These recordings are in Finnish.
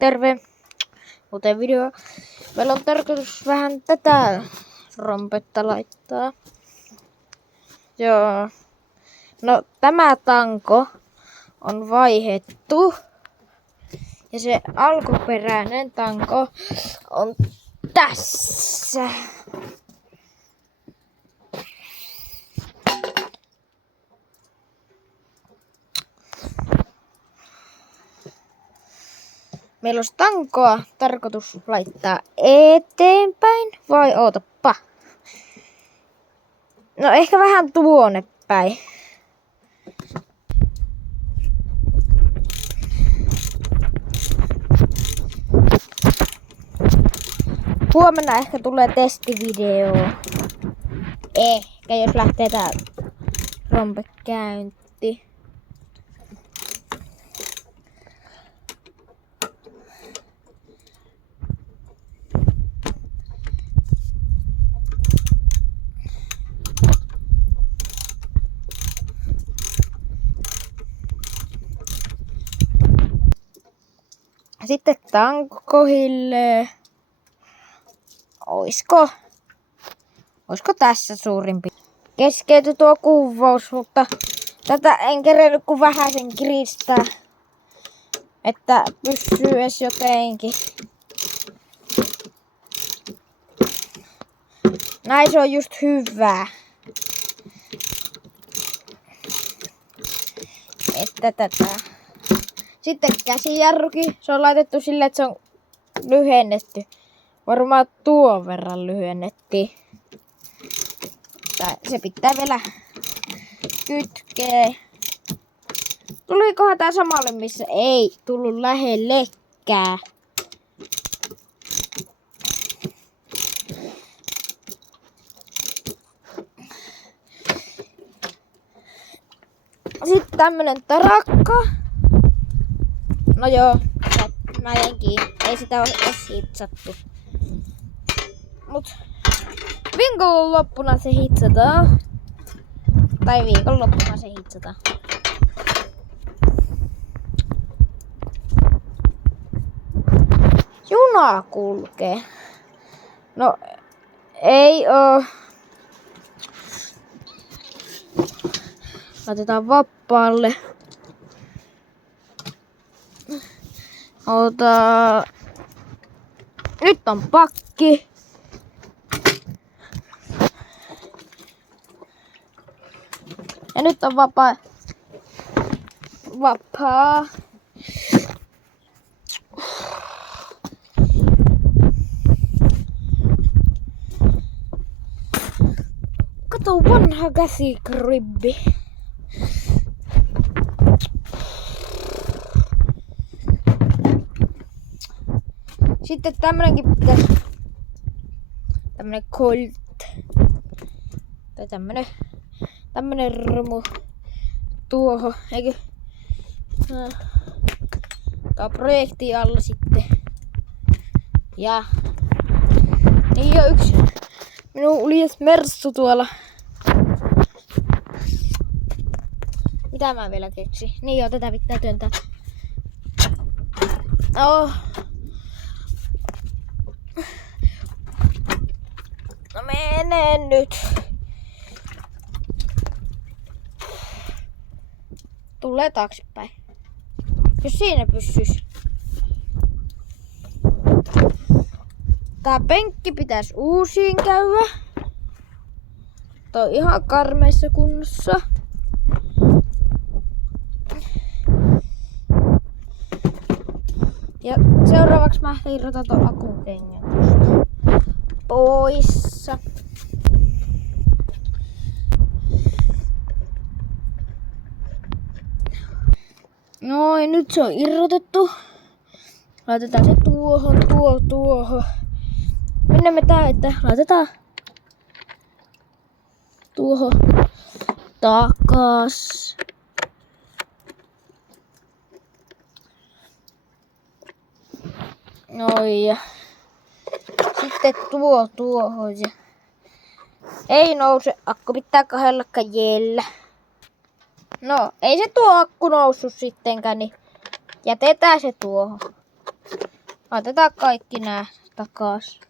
terve! Uuteen video. Meillä on tarkoitus vähän tätä rompetta laittaa. Joo. No tämä tanko on vaihdettu. Ja se alkuperäinen tanko on tässä. Meillä olisi tankoa tarkoitus laittaa eteenpäin, vai ootappa. No ehkä vähän tuonne päin. Huomenna ehkä tulee testivideo. Ehkä jos lähtee tää rompe käyntiin. Sitten tankokohille. Oisko tässä suurin piirtein? Keskeytyi tuo kuvaus, mutta tätä en kerennyt kuin vähäsen kiristää, että pysyy edes jotenkin. Näin se on just hyvää. Että tätä. Sitten käsijarrukin, se on laitettu silleen, että se on lyhennetty. Varmaan tuon verran lyhennettiin. Se pitää vielä kytkeä. Tulikohan tää samalle, missä ei tullut lähellekään. Sitten tämmönen tarakka. No joo, mä jäin kiinni. Ei sitä ole hitsattu. Mut viikonloppuna se hitsataan. Tai viikonloppuna se hitsataan. Juna kulkee. No ei oo. Laitetaan vappaalle. Nyt on pakki. Ja nyt on vapaa. Kato vanha käsikribbi. Sitten tämmönenkin pitäisi. Tämmönen Colt. Tai tämmönen romu tuohon. Eikö? Tää on projekti alla sitten. Ja. Niin jo yksi. Minun uljas Merssu tuolla. Mitä mä vielä keksin? Niin joo, tätä pitää työntää. Oh. No menee nyt. Tulee taaksepäin. Jos siinä pysyis. Tää penkki pitäisi uusiin käydä. Tää on ihan karmeissa kunnossa. Ja seuraavaksi mä irrotan ton akun kengän poissa. Noin, nyt se on irrotettu. Laitetaan se tuohon. Minne me tää, että laitetaan tuohon takas. Noin ja sitten tuohon. Ei nouse, akku pitää 2 kädellä. No, ei se tuo akku noussut sittenkään, niin jätetään se tuohon. Laitetaan kaikki nää takas.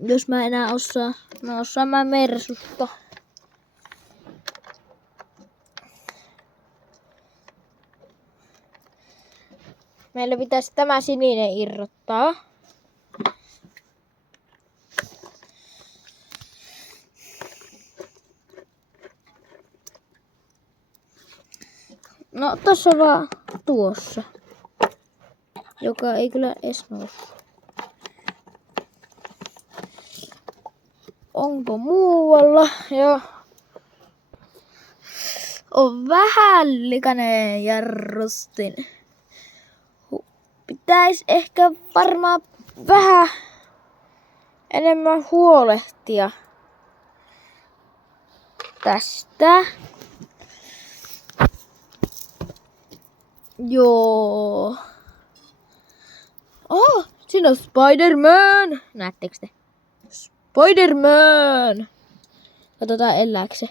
Jos mä enää osaan. Mä osaan mä Mersusta. Meillä pitäisi tämä sininen irrottaa. No tossa vaan tuossa. Joka ei kyllä edes noussut. Onko muualla? Joo. On vähän likainen jarrustin. Pitäis ehkä varmaan vähän enemmän huolehtia tästä. Joo. Oh, siinä on Spider-Man. Näettekö te? Spider-Man. Katsotaan elääkö se.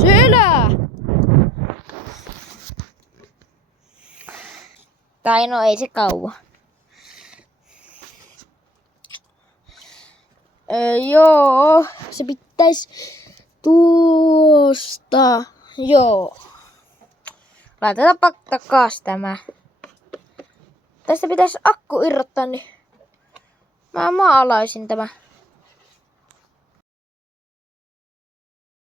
Se elää! Tai no ei se kauan. Joo, se pitäisi tuosta. Joo. Laitetaanpa takas tämä. Tästä pitäisi akku irrottaa, niin mä maalaisin tämä.